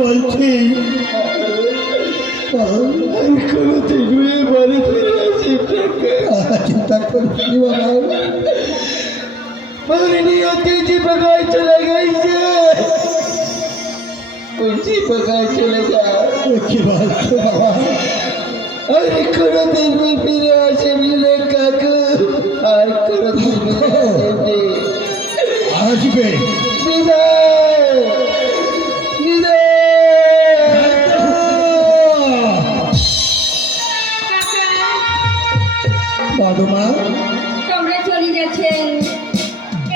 বলছি আমি কোনোদিন বাড়ি ফিরে আসি চিন্তা করছি বাবা পকায় চলে গেছে পকায় চলে যা কি বলছো বাবা আমি কোনোদিন ফিরে আসবি রে কাকু আর কোনোদিন আসবে তোমরা চলে যাচ্ছেন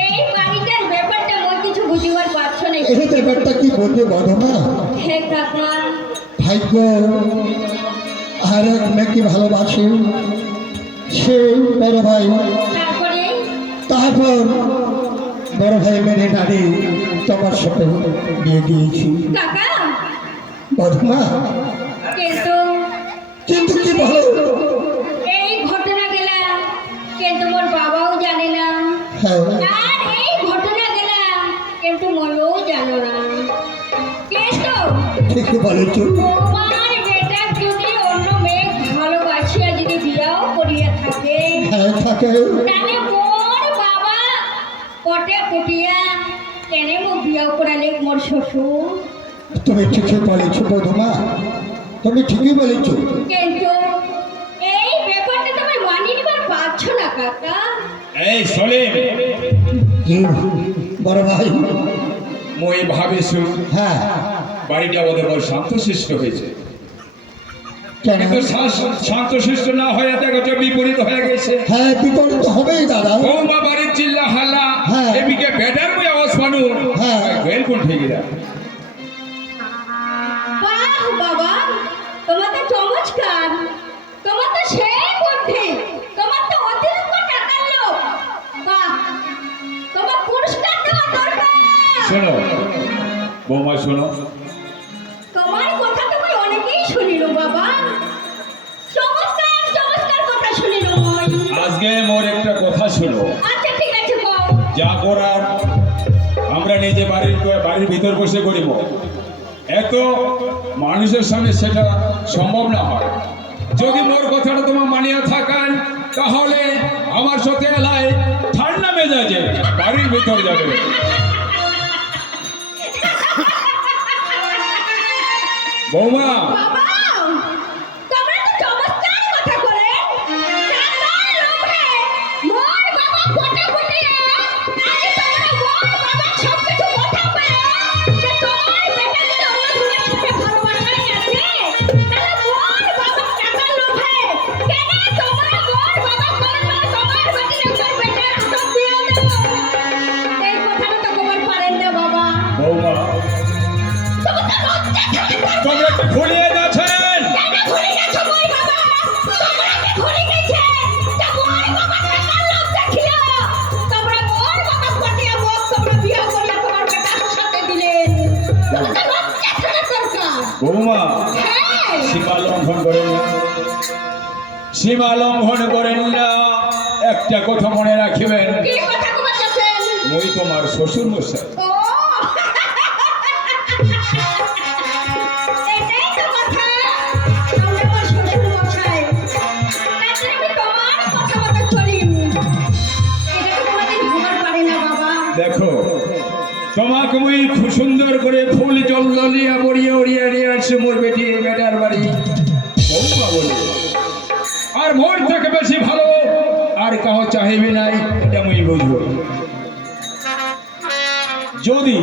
এই বাড়িটার ব্যাপারটা আমার কিছু বুঝিবার পারছো না। এই ব্যাপারটা কি বলবে বধমা? হে কাকা, ভাগ্য আর এক মেয়েকে ভালোবাসে সে বড় ভাই, তারপর বড় ভাই মেনে নাড়ি তোমার সাথে বিয়ে দিয়েছি কাকা। বধমা কিন্তু কি বলো? এই ঘটনা গেলা কিন্তু মোর বাবাও জানে না, আর এই ঘটনা গেলা কিন্তু মোরও জানো না। ঠিকই বলেছ। তোমার বেটা যদি অন্য মেয়ে ভালোবাসিয়া যদি বিয়াও করিয়া থাকে, তাহলে মোর বাবা পটে পটিয়া কেন মো বিয়াও করালে মোর শ্বশুর। তুমি ঠিকই বলেছ বধমা, তুমি ঠিকই বলেছ। কিন্তু এই ব্যাপারটা তুমি মানি নিবার পারছো না কাকা। এই সলিম, বড় ভাই মই ভাবিছু হ্যাঁ বাড়িটা ওদের বড় শান্তশিষ্ট হয়েছে, কিন্তু শান্তশিষ্ট না হয়ে দেখো বিপরীত হয়ে গেছে। হ্যাঁ বিপরীত হবেই দাদা। বৌমা বাড়ির চিল্লা হাল্লা, এদিকে বেটার বই আওয়াজ পানু গেল কোন ঠিকই দা। বাহ বাবা, তোমার তো চমৎকার, তোমার তো সেই বুদ্ধি, তোমার তো অতিরিক্ত টাকার লোক। বাহ, তোমার পুরস্কার দেওয়া দরকার। শোনো বৌমা, শোনো, তোমার কথা তুমি অনেকেই শুনিল বাবা, চমৎকার চমৎকার কথা শুনিল। আজকে মোর একটা কথা শোনো। আচ্ছা ঠিক আছে বল। যা করার আমরা নিজে বাড়ির ভিতর বসে করিব, এত মানুষের সামনে সেটা সম্ভব না হয়। যদি মোর কথাটা তোমার মানিয়া থাকান তাহলে আমার সাথে এলাই ঠান্ডা মেজাজে বাড়ির ভিতর যাবে। বৌমা, তোমরা একটু ভুলিয়ে যাচ্ছেন। বৌমা, সীমা লঙ্ঘন করেন না, সীমা লঙ্ঘন করেন না। একটা কথা মনে রাখিবেন, মই তোমার শ্বশুর মশাই। দেখো, তোমাকে মুই খুব সুন্দর করে ফুল জল লিয়া বড়িয়ে উড়িয়ে নিয়ে আসছে মোর বেটি বেটার বাড়ি বৌমা বলে, আর মোর থেকে বেশি ভালো আর কাহ চাহিবে নাই, এটা মুই বুঝবো। যদি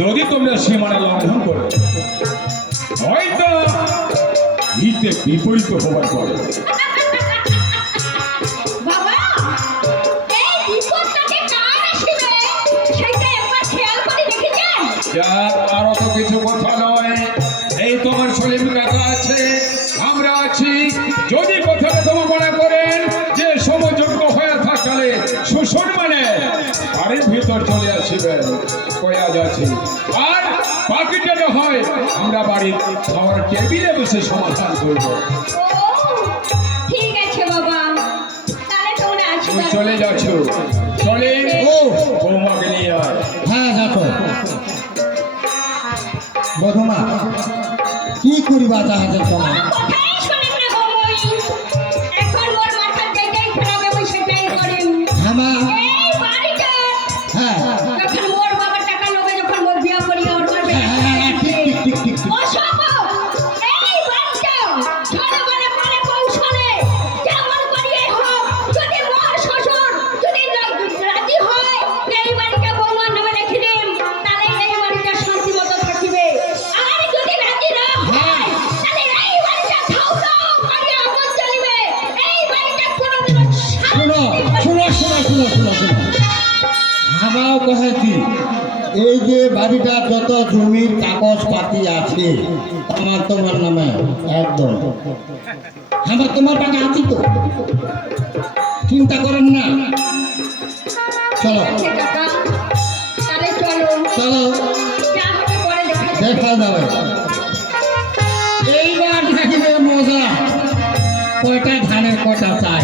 যদি তোমরা সীমানা লঙ্ঘন করো, হয়তো হিতে বিপরীত হবার পরে আর অত কিছু কথা নয়। এই তোমার সলিম কাকা আছে, আমরা আছি। যদি কথাটা তোমার মনে করেন যে সমযোগ্য হয়ে থাকলে শ্বশুর মানে বাড়ির ভিতর চলে আসিবেন, কয়া যাচ্ছি। আর বাকিটা না হয় আমরা বাড়ির খাওয়ার টেবিলে বসে সমাধান করবো। ঠিক আছে বাবা, তাহলে তোমরা আসবে। চলে যাচ্ছ, চলে বৌমাকে নিয়ে আয়। হ্যাঁ দেখো বধুমা কি করিবা তাহাদের তোমার কথাই শোনেন না গো মই। এখন মোর মাথার যেটাই খারাপ আমি সেটাই করিম। আমার এই বাড়িটা হ্যাঁ যখন মোর বাবার টাকা লগে যখন মোর বিয়া করিয়া ওর মার ঠিক অসম্ভব। এই বাচ্চা জনগণে বলে কৌশলে যেমন করিয়ে হোক যদি মোর শ্বশুর যদি রাজি হয় এই বাড়িটা বৌমার নামে রেখে দিন তাহলে এই বাড়িটা শান্তি মতো থাকিবে। আর যদি রাজি না হয় তাহলে এই বাড়িটা খাও দাও করিয়া আমল চলিবে। এই বাড়িটা কোনোদিন শুনো শুনো শুনো শুনো শুনো শুনো আমাও কহেছি এই যে বাড়িটা যত জমির কাগজ পাতি আছে আমার তোমার নামে একদম আমার তোমার টাকা আছে তো চিন্তা করেন না চলো টাকা তাহলে চলো চলো যা হবে পরে দেখা যাবে। দেখা যাবে এইবার থাকিবে মজা কয়টা ধানের কয়টা চাই